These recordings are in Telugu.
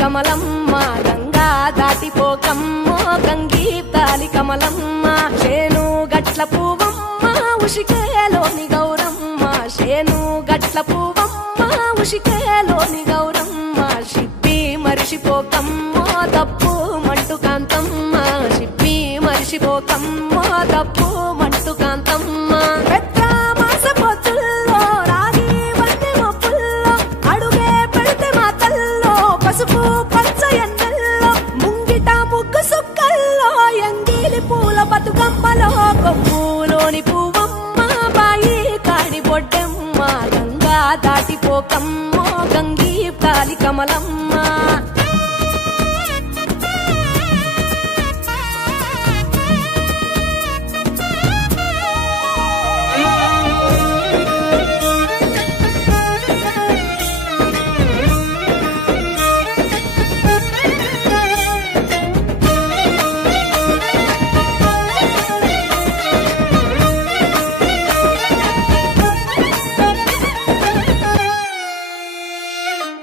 కమలమ్మ గంగా దాటిపోకమ్మో గంగీతాలి కమలమ్మ శేను గట్ల పువ్వమ్మ ఉషికేలోని గౌరమ్మ శేను గట్ల పువ్వమ్మ ఉషికేలోని గౌరమ్మ షిప్పి మరిషిపోకమ్మో తప్పు మంటు కాంతమ్మ షిప్పి మరిషిపోకమ్మో తప్పు మంటు కాంతమ్మ పసుపు పచ్చ ఎండల్లో ముంగిట ముగ్గు సుక్కల్లో ఎంగిలి పూల బతుకమ్మలో కొమ్ములోని పువ్వమ్మ బాయి కాడి బొడ్డమ్మ గంగా దాటిపోకమ్మో గంగీతాలి కమలమ్మ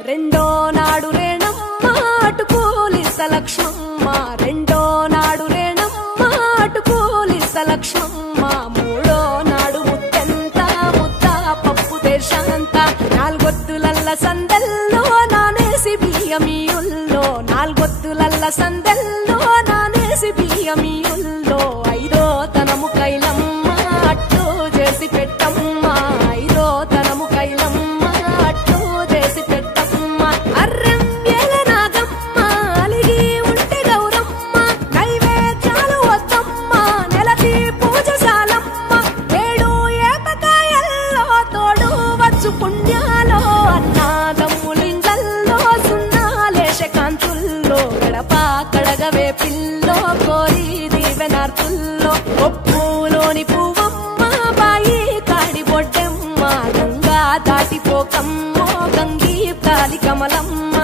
రెండో నాడు రేణమ్మ అటుకూలిస లక్ష్మమ్మ రెండో నాడు రేణమ్మ అటుకూలిస లక్ష్మమ్మ మూడో నాడు ముత్తెంత ముద్ద పప్పు దేశంత నాలుగొత్తులల్ల సందెల్లో నానేసి బియ్యమియుల్లో నాలుగొత్తులల్ల సందెల్లో నానేసి బియ్యమియుల్లో ఐదో తనము కైలమ్మ అట్టు చేసి పెట్టమ్మ ఐదో తనము కైలమ్మ పుణ్యాలో అన్నాదమ్ములింగల్లో సున్నాలేశ కాంతుల్లో గడప కడగవే పిల్లో కోరి దీవెనార్తుల్లో ఒప్పులోని పువ్వమ్మ బాయి కాడి బొడ్డమ్మ గంగా దాటిపోకమ్మో గంగీతాలి కమలమ్మ